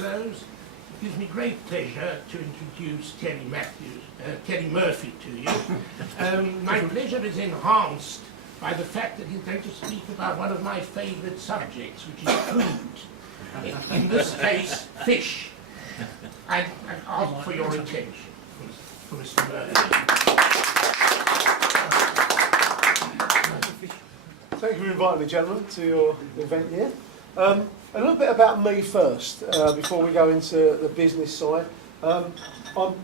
fellows. It gives me great pleasure to introduce Terry Murphy to you. My pleasure is enhanced by the fact that he's going to speak about one of my favourite subjects, which is food. In this case, fish. I ask for your attention, Mr. Murphy. Thank you for inviting me, gentlemen, to your event here. A little bit about me first, before we go into the business side. I've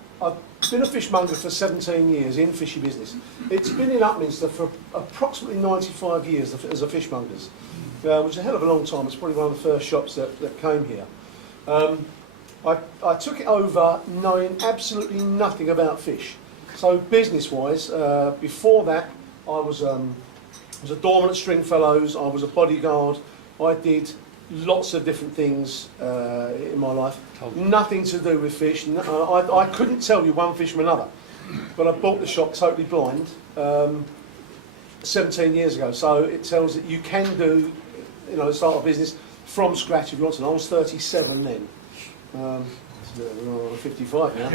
been a fishmonger for 17 years in fishy business. It's been in Upminster for approximately 95 years as a fishmongers, which is a hell of a long time. It's probably one of the first shops that came here. I took it over knowing absolutely nothing about fish. So business-wise, before that, I was a doorman at Stringfellows, I was a bodyguard, I did lots of different things in my life. Nothing to do with fish. I couldn't tell you one fish from another. But I bought the shop totally blind 17 years ago. So it tells that you can do, start a business from scratch if you want to. And I was 37 then. I'm 55 now.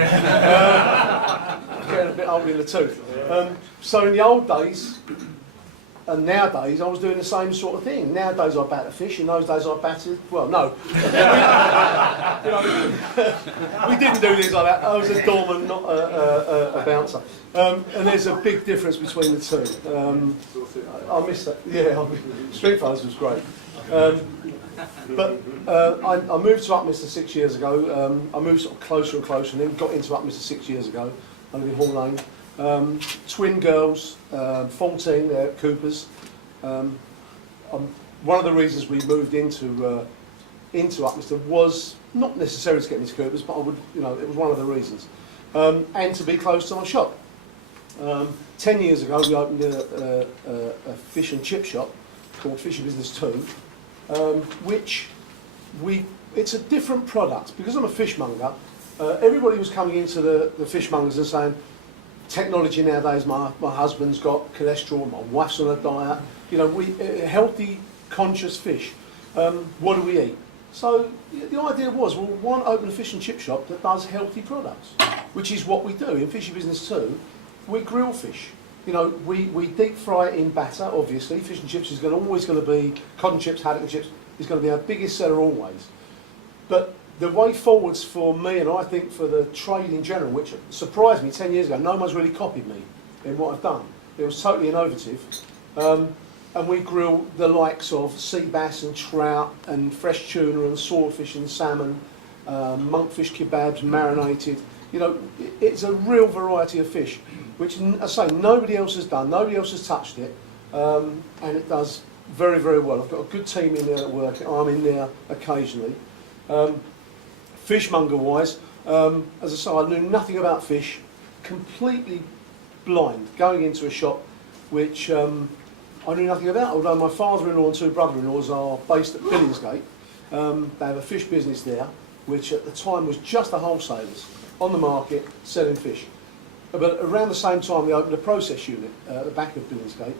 Getting a bit old in the tooth. So in the old days, and nowadays, I was doing the same sort of thing. Nowadays, I batter fish. In those days, I battered... Well, no. We didn't do things like that. I was a doorman, not a bouncer. And there's a big difference between the two. I miss that. Yeah, Stringfellows was great. But I moved to Upminster 6 years ago. I moved sort of closer and closer, and then got into Upminster 6 years ago. I live in Hall Lane. Twin girls, 14, they're Coopers. One of the reasons we moved into Upminster was not necessarily to get me to Coopers, but it was one of the reasons. And to be close to my shop. 10 years ago, we opened a fish and chip shop called Fishy Business 2, which it's a different product. Because I'm a fishmonger, everybody was coming into the fishmongers and saying, technology nowadays, my husband's got cholesterol, my wife's on a diet, healthy, conscious fish. What do we eat? So the idea was, well, why not open a fish and chip shop that does healthy products, which is what we do. In Fishy Business 2, we grill fish. We deep fry it in batter, obviously. Fish and chips is always going to be, cod and chips, haddock and chips, is going to be our biggest seller always. But the way forwards for me, and I think for the trade in general, which surprised me 10 years ago, no one's really copied me in what I've done. It was totally innovative. And we grill the likes of sea bass and trout and fresh tuna and swordfish and salmon, monkfish kebabs, marinated. It's a real variety of fish, which, I say, nobody else has done, nobody else has touched it, and it does very, very well. I've got a good team in there at work. I'm in there occasionally. Fishmonger-wise, as I say, I knew nothing about fish, completely blind, going into a shop which I knew nothing about, although my father-in-law and two brother-in-laws are based at Billingsgate. They have a fish business there, which at the time was just the wholesalers on the market selling fish. But around the same time, we opened a process unit at the back of Billingsgate,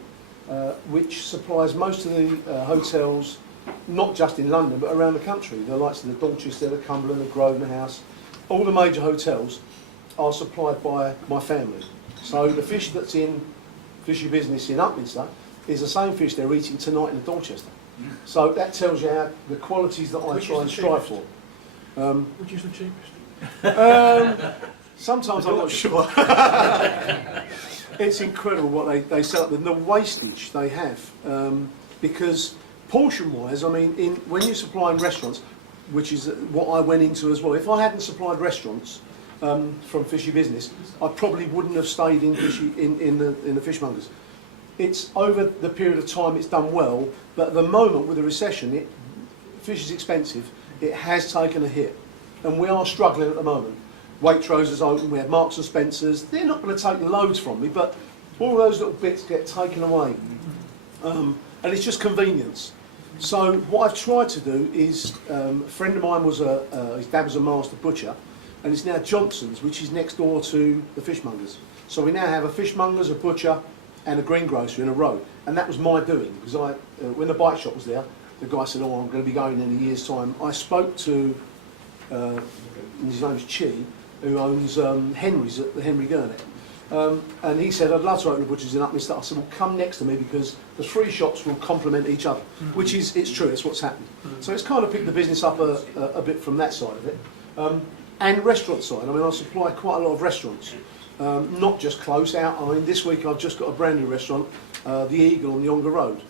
which supplies most of the hotels, not just in London, but around the country. The likes of the Dorchester, the Cumberland, the Grosvenor House, all the major hotels are supplied by my family. So the fish that's in Fishy Business in Upminster is the same fish they're eating tonight in the Dorchester. So that tells you how the qualities that I try and strive for. Which is the cheapest? Sometimes I'm not sure. It's incredible what they sell, and the wastage they have, because portion-wise, I mean, when you're supplying restaurants, which is what I went into as well, if I hadn't supplied restaurants from Fishy Business, I probably wouldn't have stayed in the fishmongers. It's over the period of time it's done well, but at the moment with the recession, fish is expensive, it has taken a hit, and we are struggling at the moment. Waitrose is open, we have Marks and Spencers, they're not going to take loads from me, but all those little bits get taken away. And it's just convenience. So what I've tried to do is, a friend of mine was his dad was a master butcher, and it's now Johnson's, which is next door to the fishmongers. So we now have a fishmongers, a butcher, and a greengrocer in a row. And that was my doing, because when the bike shop was there, the guy said, oh, I'm going to be going in a year's time. I spoke to his name's Chi, who owns Henry's at the Henry Gurnett. And he said, I'd love to open a butcher's in Upminster. I said, well, come next to me because the 3 shops will complement each other, which is, it's true, it's what's happened. So it's kind of picked the business up a bit from that side of it. And restaurant side, I mean, I supply quite a lot of restaurants, not just close out. I mean, this week I've just got a brand new restaurant, the Eagle on the Ongar Road,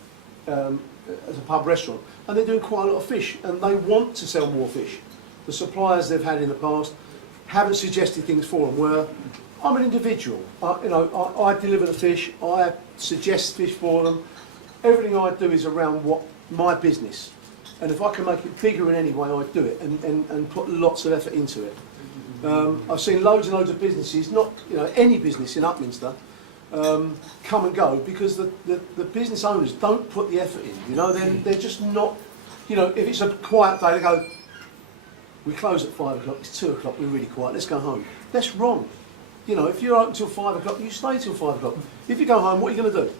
as a pub restaurant. And they're doing quite a lot of fish, and they want to sell more fish. The suppliers they've had in the past haven't suggested things for them where I'm an individual. I deliver the fish, I suggest fish for them. Everything I do is around what my business. And if I can make it bigger in any way, I do it and put lots of effort into it. I've seen loads and loads of businesses, not any business in Upminster, come and go because the business owners don't put the effort in. They're just not. If it's a quiet day, they go, we close at 5 o'clock, it's 2 o'clock, we're really quiet, let's go home. That's wrong. If you're open till 5 o'clock, you stay till 5 o'clock. If you go home, what are you going to do?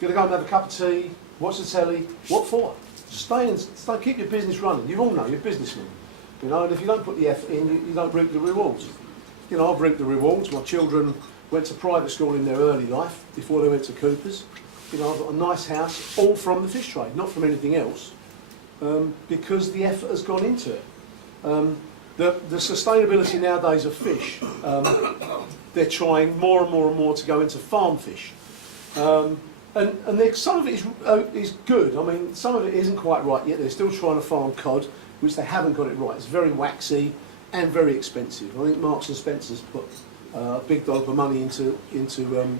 You're going to go and have a cup of tea, watch the telly. What for? Stay and keep your business running. You all know, you're businessmen. And if you don't put the effort in, you don't reap the rewards. I've reaped the rewards. My children went to private school in their early life, before they went to Cooper's. I've got a nice house, all from the fish trade, not from anything else, because the effort has gone into it. The sustainability nowadays of fish, they're trying more and more and more to go into farm fish. And some of it is good. I mean, some of it isn't quite right yet. They're still trying to farm cod, which they haven't got it right. It's very waxy and very expensive. I think Marks and Spencer's put a big dollop of money into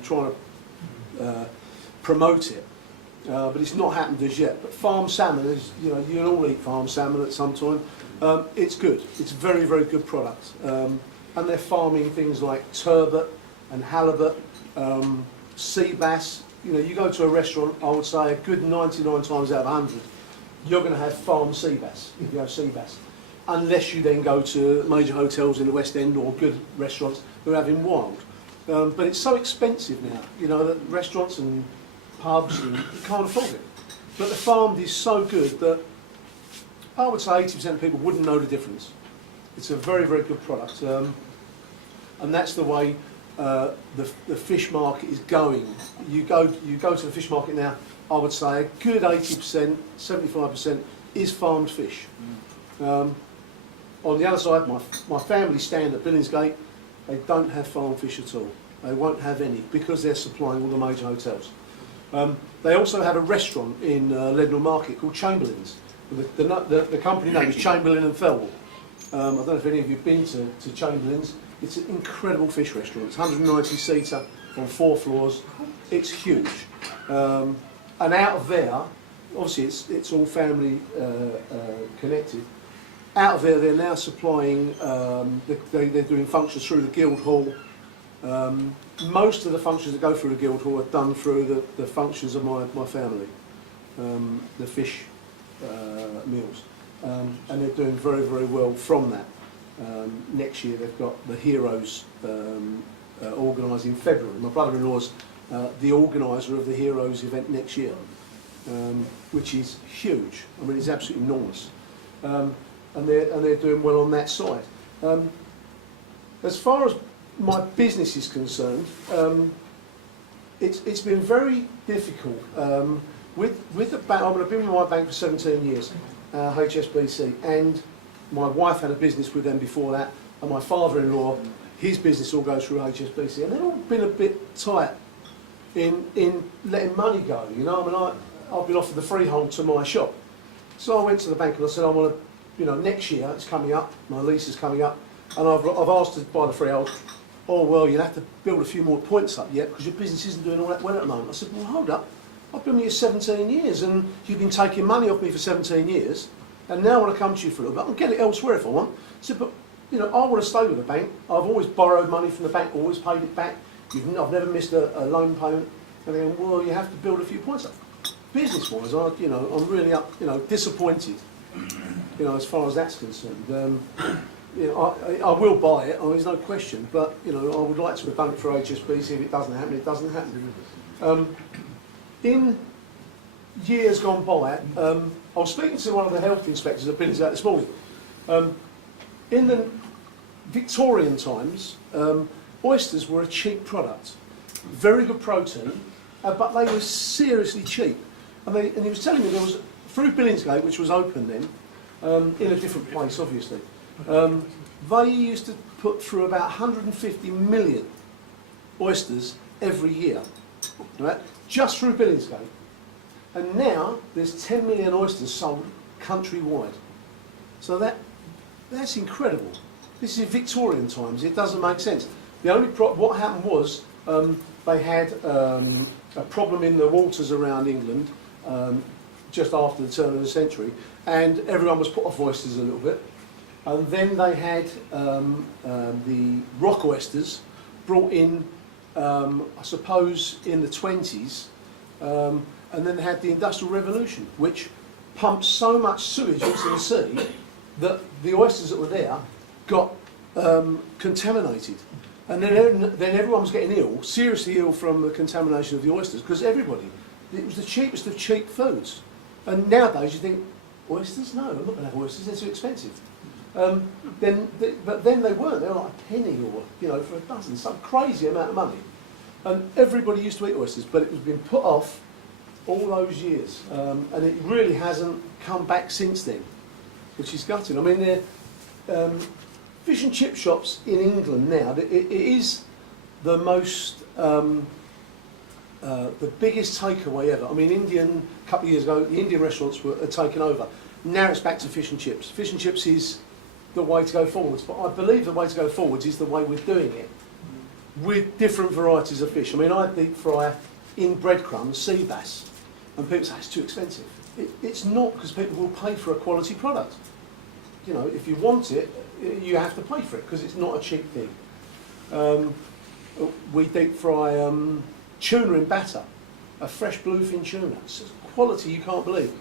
trying to promote it. But it's not happened as yet. But farm salmon is, you'll all eat farm salmon at some time. It's good. It's a very, very good product. And they're farming things like turbot and halibut, sea bass. You go to a restaurant, I would say a good 99 times out of 100, you're going to have farm sea bass if you have sea bass. Unless you then go to major hotels in the West End or good restaurants who are having wild. But it's so expensive now, that restaurants and pubs, and you can't afford it. But the farmed is so good that I would say 80% of people wouldn't know the difference. It's a very, very good product. And that's the way the fish market is going. You go to the fish market now, I would say a good 80%, 75% is farmed fish. On the other side, my family stand at Billingsgate, they don't have farm fish at all. They won't have any because they're supplying all the major hotels. They also have a restaurant in Leadenhall Market called Chamberlain's. The company name is Chamberlain and Felwell. I don't know if any of you have been to Chamberlain's. It's an incredible fish restaurant. It's 190 seater on 4 floors. It's huge. And out of there, obviously it's all family connected. Out of there, they're now supplying. They're doing functions through the Guildhall. Most of the functions that go through the Guildhall are done through the functions of my family, the fish meals, and they're doing very, very well from that. Next year they've got the Heroes organised in February. My brother-in-law's the organiser of the Heroes event next year, which is huge. I mean, it's absolutely enormous, and they're doing well on that side. As far as my business is concerned, it's been very difficult with the bank. I've been with my bank for 17 years, HSBC, and my wife had a business with them before that, and my father-in-law, his business all goes through HSBC, and they've all been a bit tight in letting money go. I've been offered the freehold to my shop, so I went to the bank and I said I want to, next year it's coming up, my lease is coming up, and I've asked to buy the freehold. Oh well, you'll have to build a few more points up yet because your business isn't doing all that well at the moment. I said, well, hold up, I've been here 17 years and you've been taking money off me for 17 years. And now I want to come to you for a little bit. I can get it elsewhere if I want. I said, but I want to stay with the bank. I've always borrowed money from the bank, always paid it back. I've never missed a loan payment. And they're going, well, you have to build a few points up. Business-wise, I'm really disappointed. As far as that's concerned. I will buy it. there's no question. But I would like to have done it for HSBC. If it doesn't happen, it doesn't happen. In years gone by, I was speaking to one of the health inspectors at Billingsgate this morning. in the Victorian Times, oysters were a cheap product, very good protein, but they were seriously cheap. And he was telling me there was, through Billingsgate, which was open then, in a different place obviously, they used to put through about 150 million oysters every year, right? Just through Billingsgate. And now there's 10 million oysters sold countrywide. So that's incredible. This is Victorian times, it doesn't make sense. The only what happened was they had a problem in the waters around England just after the turn of the century, and everyone was put off oysters a little bit. And then they had the rock oysters brought in, I suppose, in the 20s, and then they had the Industrial Revolution, which pumped so much sewage into the sea that the oysters that were there got contaminated. And then everyone was getting ill, seriously ill from the contamination of the oysters, because everybody, it was the cheapest of cheap foods. And nowadays you think, oysters? No, I'm not going to have oysters, they're too expensive. But then they weren't, they were like a penny or, you know, for a dozen, some crazy amount of money. And everybody used to eat oysters, but it was been put off all those years. And it really hasn't come back since then, which is gutting. I mean, fish and chip shops in England now, it is the most, the biggest takeaway ever. I mean, a couple of years ago, the Indian restaurants had taken over. Now it's back to fish and chips. Fish and chips is the way to go forwards, but I believe the way to go forwards is the way we're doing it, with different varieties of fish. I mean, I deep fry in breadcrumbs sea bass, and people say it's too expensive. It's not, because people will pay for a quality product. You know, if you want it, you have to pay for it, because it's not a cheap thing. We deep fry tuna in batter, a fresh bluefin tuna. It's quality you can't believe.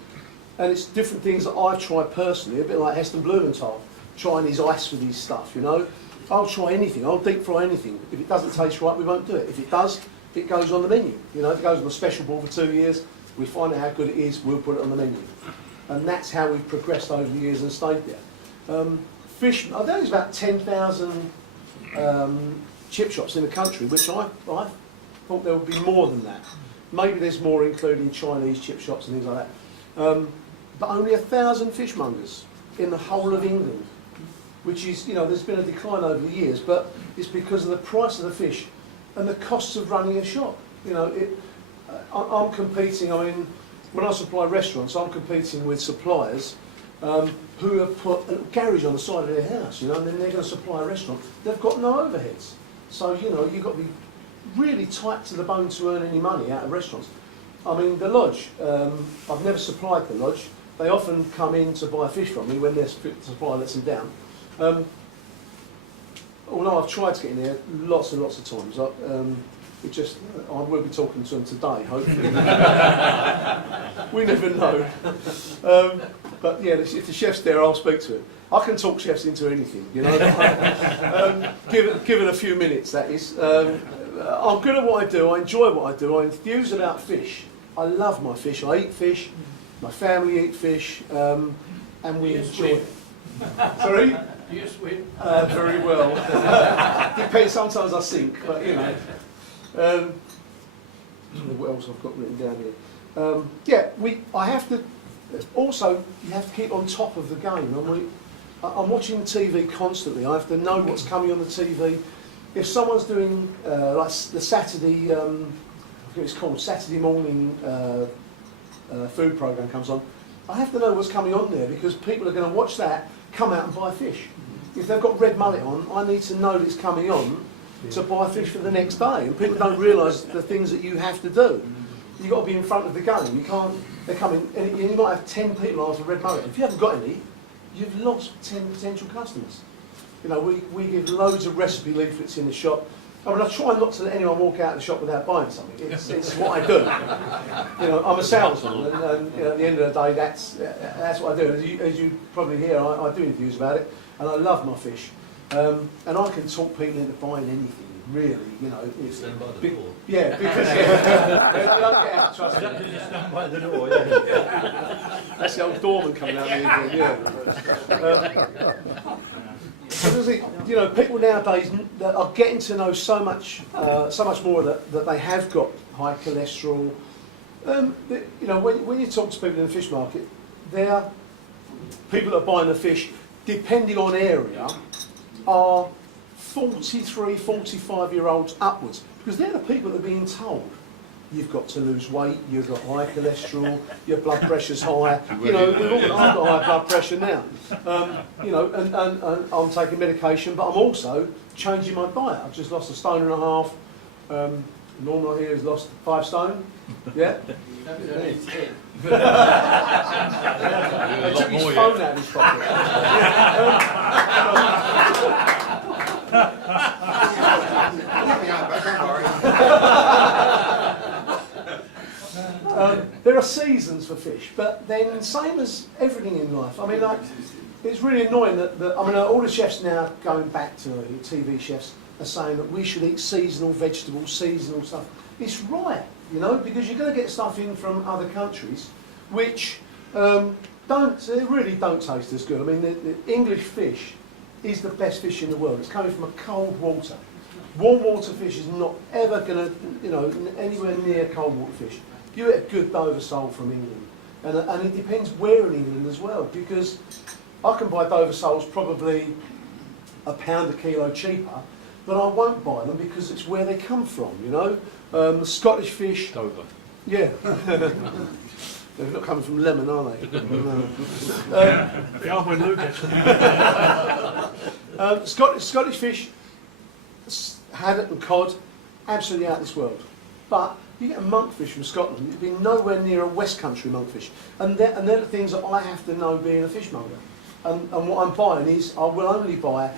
And it's different things that I've tried personally, a bit like Heston Blumenthal, trying his ice with his stuff, you know. I'll try anything, I'll deep fry anything. If it doesn't taste right, we won't do it. If it does, it goes on the menu. You know, if it goes on a special board for 2 years, we find out how good it is, we'll put it on the menu. And that's how we've progressed over the years and stayed there. Fish, I think there's about 10,000 chip shops in the country, which I thought there would be more than that. Maybe there's more, including Chinese chip shops and things like that. But only 1,000 fishmongers in the whole of England, which is, you know, there's been a decline over the years, but it's because of the price of the fish and the costs of running a shop. You know, I'm competing, I mean, when I supply restaurants, I'm competing with suppliers who have put a garage on the side of their house, you know, and then they're going to supply a restaurant. They've got no overheads. So, you know, you've got to be really tight to the bone to earn any money out of restaurants. I mean, the lodge, I've never supplied the lodge. They often come in to buy fish from me when their supplier lets them down. Although I've tried to get in there lots and lots of times. I will be talking to them today, hopefully. We never know. But yeah, if the chef's there, I'll speak to him. I can talk chefs into anything, you know. Given a few minutes, that is. I'm good at what I do. I enjoy what I do. I'm enthused about fish. I love my fish. I eat fish. My family eat fish, and we enjoy it. Sorry? Do you swim? Very well. Depends. Sometimes I sink, but you know. I don't know what else I've got written down here. Yeah, I have to. Also, you have to keep on top of the game. I'm watching TV constantly. I have to know what's coming on the TV. If someone's doing like the Saturday, I think it's called Saturday morning food programme comes on, I have to know what's coming on there, because people are going to watch that, come out and buy fish. If they've got red mullet on, I need to know that it's coming on to buy fish for the next day. And people don't realise the things that you have to do. You've got to be in front of the game. You can't, they come in, and you might have 10 people after red mullet. If you haven't got any, you've lost 10 potential customers. You know, we give loads of recipe leaflets in the shop. I mean, I try not to let anyone walk out of the shop without buying something. It's what I do. You know, I'm a salesman, and you know, at the end of the day, that's what I do. As you probably hear, I do interviews about it, and I love my fish. And I can talk people into buying anything, really. You know, it's yeah, because they don't get out. Trust me. Just stand by the door. Yeah. That's the old doorman coming out of me again. Yeah. You know, people nowadays that are getting to know so much more that they have got high cholesterol. You know, when you talk to people in the fish market, they're people that are buying the fish, depending on area, are 43, 45-year-olds upwards, because they're the people that are being told, you've got to lose weight, you've got high cholesterol, your blood pressure's high. You know, I've got high blood pressure now. You know, and I'm taking medication, but I'm also changing my diet. I've just lost 1.5 stone. Normal here has lost 5 stone. Yeah. He took his phone out of his pocket. There are seasons for fish, but then same as everything in life. I mean, like, it's really annoying that I mean, all the chefs now going back to TV chefs are saying that we should eat seasonal vegetables, seasonal stuff. It's right, you know, because you're going to get stuff in from other countries which really don't taste as good. I mean, the English fish is the best fish in the world. It's coming from a cold water. Warm water fish is not ever going to, you know, anywhere near cold water fish. You get a good Dover sole from England, and it depends where in England as well, because I can buy Dover soles probably £1 a kilo cheaper, but I won't buy them because it's where they come from, you know. Scottish fish. Dover. Yeah. They're not coming from Lemon, are they? No. Yeah, when Luke gets Scottish fish, haddock and cod, absolutely out of this world. But you get a monkfish from Scotland, it'd be nowhere near a West Country monkfish. And they're the things that I have to know being a fishmonger. And what I'm buying is, I will only buy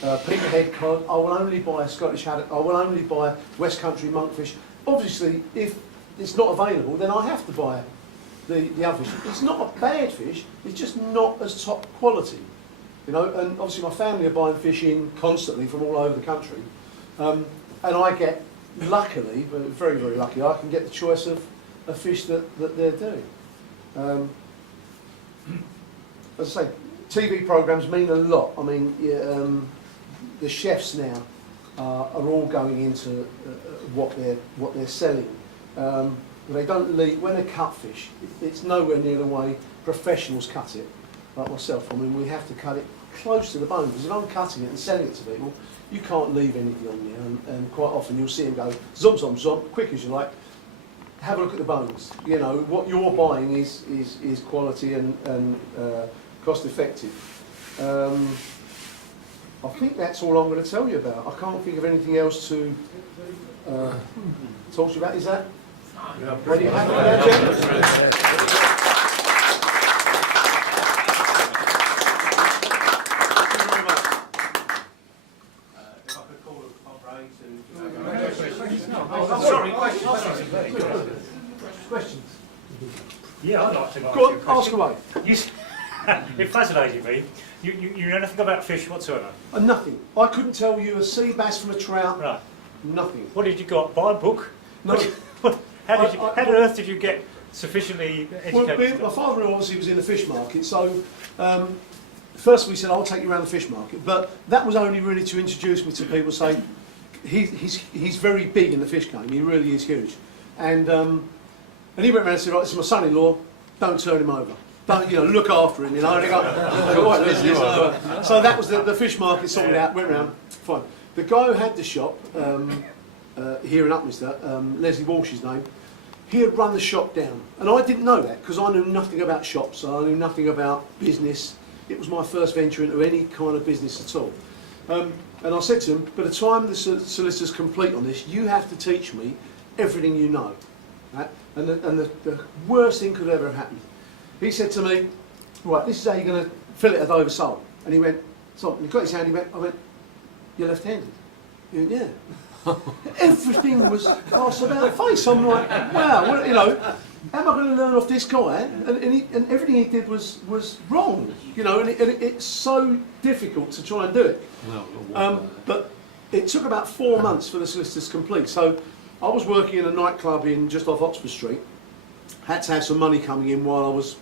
peterhead cod, I will only buy Scottish haddock, I will only buy West Country monkfish. Obviously, if it's not available, then I have to buy the other fish. It's not a bad fish, it's just not as top quality. You know, and obviously my family are buying fish in constantly from all over the country. And I get, luckily, but very, very lucky, I can get the choice of a fish that they're doing. As I say, TV programmes mean a lot. I mean, the chefs now are all going into what they're selling. They don't leave, when they cut fish, it's nowhere near the way professionals cut it, like myself. I mean, we have to cut it close to the bone, because if I'm cutting it and selling it to people, you can't leave anything on there, and quite often you'll see them go zom zom zom, quick as you like. Have a look at the bones. You know, what you're buying is quality and cost effective. I think that's all I'm going to tell you about. I can't think of anything else to talk to you about. Is that? What do you have there, Jim? Questions? Yeah, I'd like to ask Go on, you a ask question. away. It fascinated me. You know nothing about fish whatsoever. Nothing. I couldn't tell you a sea bass from a trout. Right. Nothing. What did you got? Buy a book? No. How on earth did you get sufficiently educated? Well, my father-in-law obviously was in the fish market, so first we said, I'll take you around the fish market, but that was only really to introduce me to people, saying he's very big in the fish game, he really is huge. And he went around and said, right, this is my son-in-law, don't turn him over. Don't, look after him, And I go, right, listen. So that was the fish market sorted out, went around, fine. The guy who had the shop, here in Upminster, Leslie Walsh's name, he had run the shop down. And I didn't know that, because I knew nothing about shops, I knew nothing about business. It was my first venture into any kind of business at all. And I said to him, by the time the solicitor's complete on this, you have to teach me everything you know. Right? And the worst thing could ever have happened. He said to me, right, this is how you're going to fillet a Dover sole. And he went, so, and he got his hand, you're left-handed? He went, yeah. Everything was asked about face. I'm like, wow, how am I going to learn off this guy? And everything he did was wrong, and it's so difficult to try and do it. But it took about 4 months for the solicitors complete. So I was working in a nightclub just off Oxford Street. Had to have some money coming in while I was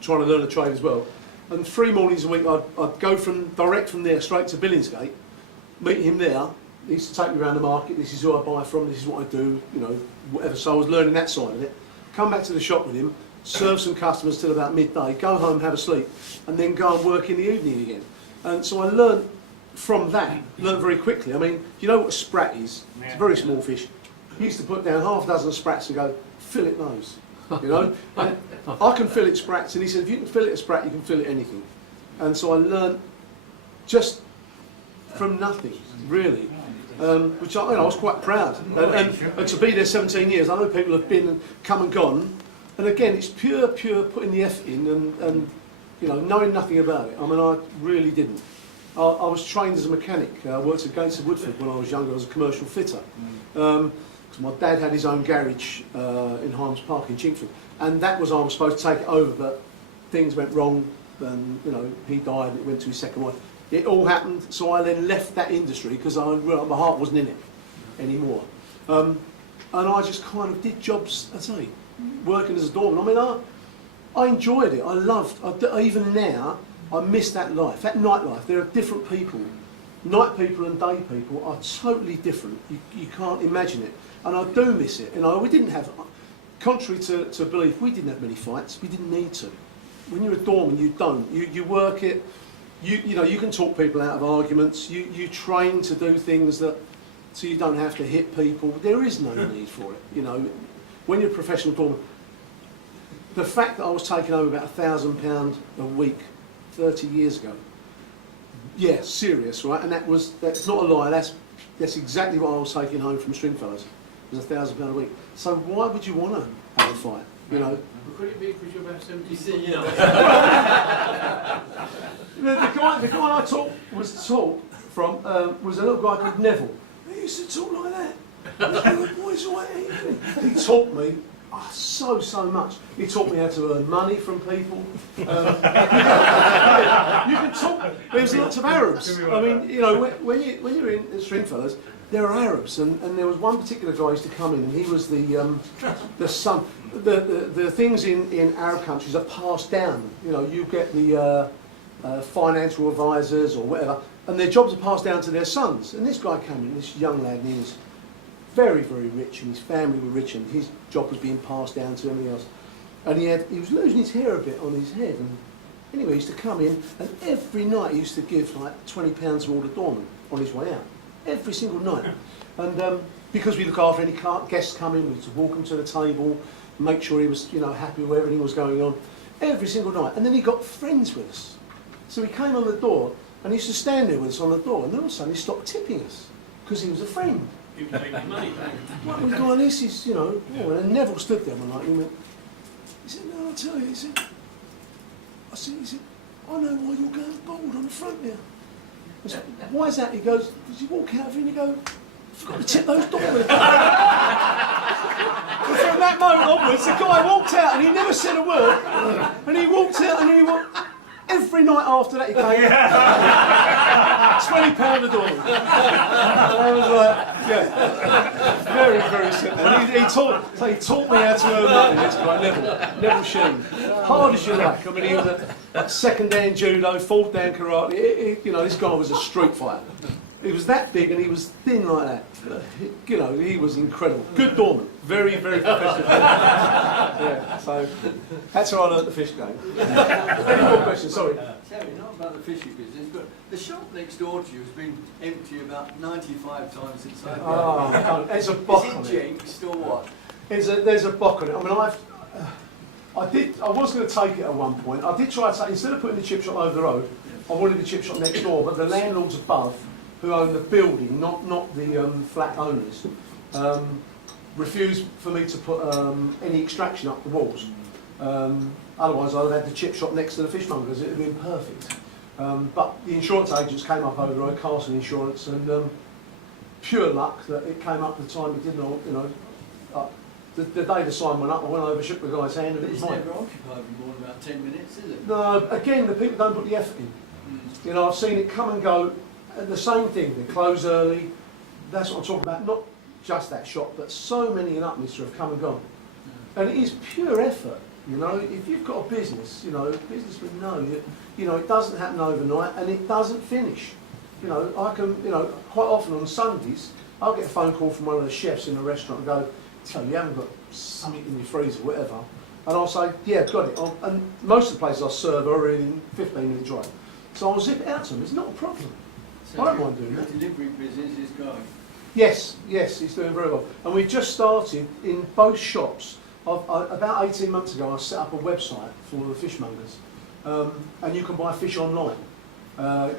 trying to learn the trade as well. And 3 mornings a week, I'd go direct from there straight to Billingsgate, meet him there. He used to take me around the market. This is who I buy from. This is what I do. You know, whatever. So I was learning that side of it. Come back to the shop with him, serve some customers till about midday, go home, have a sleep, and then go and work in the evening again. And so I learned from that, learned very quickly. I mean, you know what a sprat is? It's a very small fish. He used to put down half a dozen sprats and go, fillet those, you know? And I can fillet sprats, and he said, if you can fillet a sprat, you can fillet anything. And so I learned just from nothing, really. Which I was quite proud. And to be there 17 years, I know people have been and come and gone. And again, it's pure putting the effort in and you know, knowing nothing about it. I mean, I really didn't. I was trained as a mechanic. I worked at Gates of Woodford when I was younger as a commercial fitter. Because my dad had his own garage in Hymes Park in Chingford. And that was, I was supposed to take it over, but things went wrong. And, you know, he died and it went to his second wife. It all happened, so I then left that industry because my heart wasn't in it anymore. And I just kind of did jobs, I tell you, working as a doorman. I mean, I enjoyed it. I loved, even now, I miss that life, that nightlife. There are different people. Night people and day people are totally different. You can't imagine it. And I do miss it. You know, we didn't have, contrary to belief, we didn't have many fights. We didn't need to. When you're a doorman, you don't. You work it. You know, you can talk people out of arguments. You train to do things that, so you don't have to hit people. There is no need for it. You know, when you're a professional doorman, the fact that I was taking home about £1,000 a week 30 years ago, yeah, serious, right? And that's not a lie. That's exactly what I was taking home from Stringfellows. It was £1,000 a week. So why would you want to have a fight? You know. Could it be because you're about 70? The guy I was taught from was a little guy called Neville. He used to talk like that. The boys all right. He taught me so much. He taught me how to earn money from people. You can talk. There's lots of Arabs. I mean, you know, when you're in Stringfellows, there are Arabs, and there was one particular guy who used to come in, and he was the son. The things in Arab countries are passed down. You know, you get the financial advisors or whatever, and their jobs are passed down to their sons. And this guy came in, this young lad, and he was very, very rich, and his family were rich, and his job was being passed down to everything else. And he was losing his hair a bit on his head. And anyway, he used to come in, and every night he used to give like £20 to all the doormen on his way out. Every single night. And because we look after any guests coming, we used to walk him to the table, make sure he was, you know, happy with everything was going on. Every single night. And then he got friends with us. So he came on the door, and he used to stand there with us on the door, and then all of a sudden he stopped tipping us, because he was a friend. He was making money back. Well, we've gone, this is, you know, oh, and Neville stood there one night, and he went, he said, no, I'll tell you, he said, I know why you're going bald on the front there. I said, why is that? He goes, did you walk out of here and you go, I forgot to tip those doormen. And from that moment onwards, the guy walked out and he never said a word. And he walked out and he walked, every night after that he came, £20 a doorman. And I was like, yeah, very, very simple. And he taught me how to earn money, this guy, Neville Sheen. Hard as you like. I mean, he was a second dan judo, fourth dan karate. You know, this guy was a street fighter. He was that big and he was thin like that. You know, he was incredible. Good doorman. Very, very professional. Yeah, so that's how I learnt the fish game. Any more questions? Sorry. Terry, not about the fishing business, but the shop next door to you has been empty about 95 times since I've been. Oh, there's a bock on Is it. it jinxed or what? There's a bock on it. I mean, I was going to take it at one point. I did try to take, instead of putting the chip shop over the road, I wanted the chip shop next door, but the landlords above, who own the building, not the flat owners, refused for me to put any extraction up the walls. Otherwise I'd have had the chip shop next to the Fishmongers, it would have been perfect. But the insurance agents came up over the road, Castle Insurance, and pure luck that it came up at the time it didn't, you know, the day the sign went up, I went over, shook the guy's hand, and it was It's fine. never occupied you more than about 10 minutes, is it? No, again, the people don't put the effort in. You know, I've seen it come and go, and the same thing, they close early, that's what I'm talking about, not just that shop, but so many in Upminster have come and gone. And it is pure effort. You know, if you've got a business, you know, businessmen know that, you know, it doesn't happen overnight and it doesn't finish. You know, I can, you know, quite often on Sundays, I'll get a phone call from one of the chefs in a restaurant and go, "Tell you haven't got something in your freezer, whatever." And I'll say, "Yeah, got it." And most of the places I serve are in 15-minute drive. So I'll zip it out to them. It's not a problem. I don't mind doing that. The delivery business is going. Yes, it's doing very well. And we've just started in both shops. About 18 months ago, I set up a website for the Fishmongers, and you can buy fish online. So you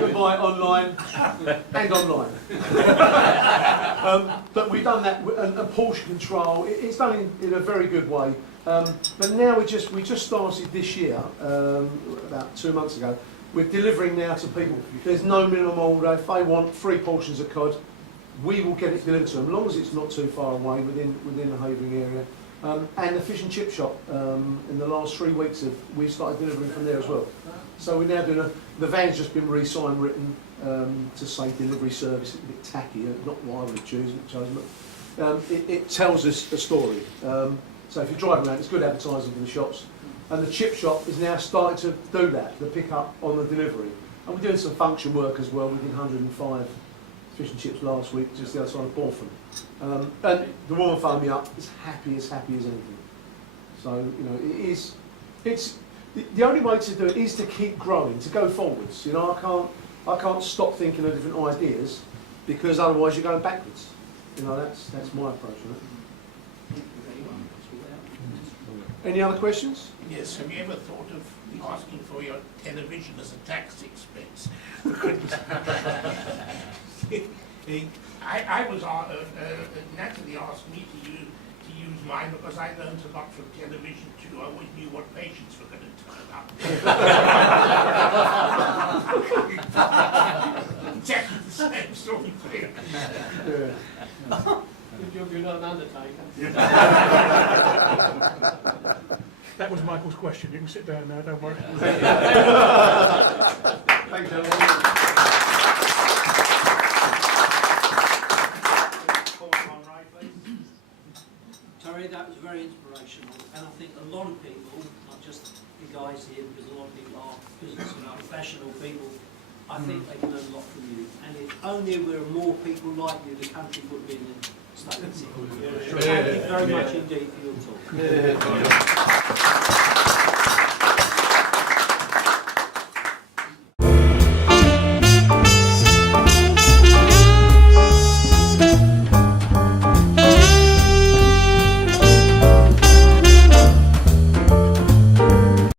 can buy it online and online. But we've done that, and portion control. It's done in a very good way. But now we just started this year, about 2 months ago. We're delivering now to people. There's no minimum order. If they want 3 portions of cod, we will get it delivered to them, as long as it's not too far away within the Havering area. And the fish and chip shop, in the last 3 weeks, we've started delivering from there as well. So we're now doing the van's just been re-signed, written to say delivery service. It's a bit tacky, not what I would have chosen, but it tells us a story. So if you're driving around, it's good advertising for the shops. And the chip shop is now starting to do that, the pick up on the delivery. And we're doing some function work as well. We did 105 fish and chips last week, just the other side of Bortham. And the woman phoned me up, as happy as anything. So, you know, it's the only way to do it is to keep growing, to go forwards. You know, I can't stop thinking of different ideas, because otherwise you're going backwards. You know, that's my approach on it. Any other questions? Yes, have you ever thought of asking for your television as a tax expense? I was, Natalie asked me to use mine because I learned a lot from television too. I always knew what patients were going to turn up. Exactly the same sort of thing. Good job you're not an undertaker. That was Michael's question. You can sit down now, don't worry. Thank you. Terry, that was very inspirational, and I think a lot of people, not just the guys here, because a lot of people are business and professional people, I think they can learn a lot from you. And if only there were more people like you, the country would be in a state. Thank you very much indeed for your talk.